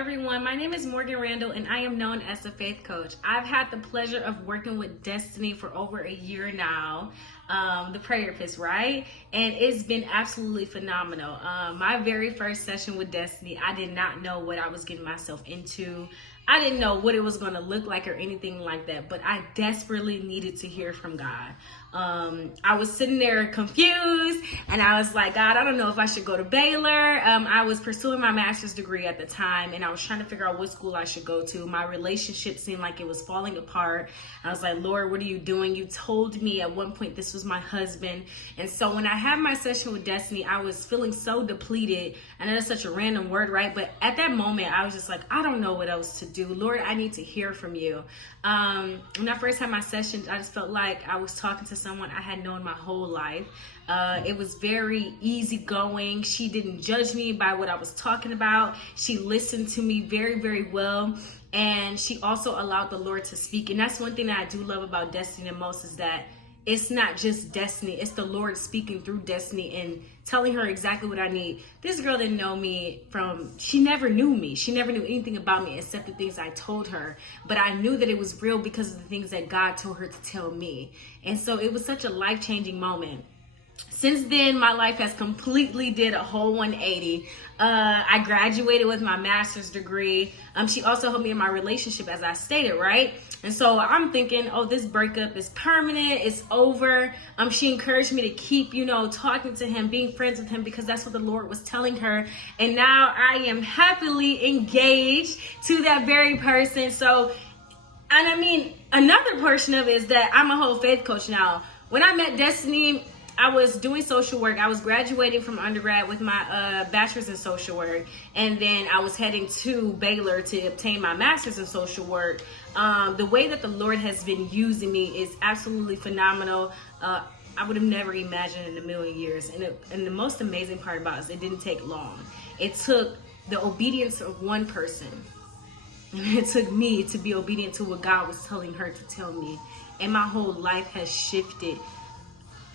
everyone. My name is Morgan Randall and I am known as the Faith Coach. I've had the pleasure of working with Destiny for over a year now, the Prayerpist, right? And it's been absolutely phenomenal. My very first session with Destiny, I did not know what I was getting myself into. I didn't know what it was going to look like or anything like that, but I desperately needed to hear from God. I was sitting there confused and I was like, God, I don't know if I should go to Baylor. I was pursuing my master's degree at the time and I was trying to figure out what school I should go to. My relationship seemed like it was falling apart. I was like, Lord, what are you doing? You told me at one point this was my husband. And so when I had my session with Destiny, I was feeling so depleted. I know that's such a random word, right? But at that moment, I was just like, I don't know what else to do. Lord, I need to hear from you. When I first had my sessions, I just felt like I was talking to someone I had known my whole life. It was very easygoing. She didn't judge me by what I was talking about. She listened to me very, very well. And she also allowed the Lord to speak. And that's one thing that I do love about Destiny the most, is that it's not just Destiny, it's the Lord speaking through Destiny and telling her exactly what I need. This girl didn't know me she never knew me. She never knew anything about me except the things I told her. But I knew that it was real because of the things that God told her to tell me. And so it was such a life-changing moment. Since then, my life has completely did a whole 180. I graduated with my master's degree. She also helped me in my relationship, as I stated, right? And so I'm thinking, oh, this breakup is permanent. It's over. She encouraged me to keep, talking to him, being friends with him, because that's what the Lord was telling her. And now I am happily engaged to that very person. So, and I mean, another portion of it is that I'm a whole faith coach now. When I met Destiny, I was doing social work. I was graduating from undergrad with my bachelor's in social work. And then I was heading to Baylor to obtain my master's in social work. The way that the Lord has been using me is absolutely phenomenal. I would have never imagined in a million years. And the most amazing part about it is it didn't take long. It took the obedience of one person. And it took me to be obedient to what God was telling her to tell me. And my whole life has shifted.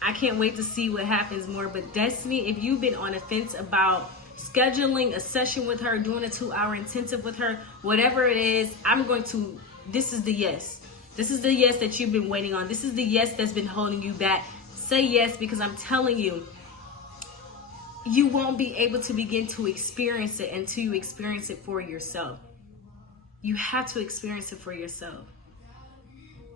I can't wait to see what happens more. But Destiny, if you've been on the fence about scheduling a session with her, doing a 2-hour intensive with her, whatever it is, this is the yes. This is the yes that you've been waiting on. This is the yes that's been holding you back. Say yes, because I'm telling you, you won't be able to begin to experience it until you experience it for yourself. You have to experience it for yourself.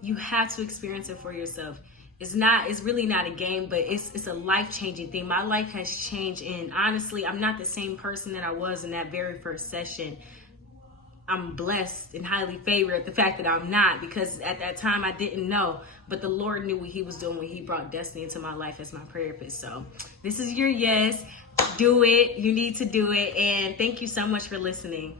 You have to experience it for yourself. It's really not a game, but it's a life-changing thing. My life has changed, and honestly, I'm not the same person that I was in that very first session. I'm blessed and highly favored the fact that I'm not, because at that time I didn't know, but the Lord knew what he was doing when he brought Destiny into my life as my Prayerpist. So this is your yes. Do it. You need to do it. And thank you so much for listening.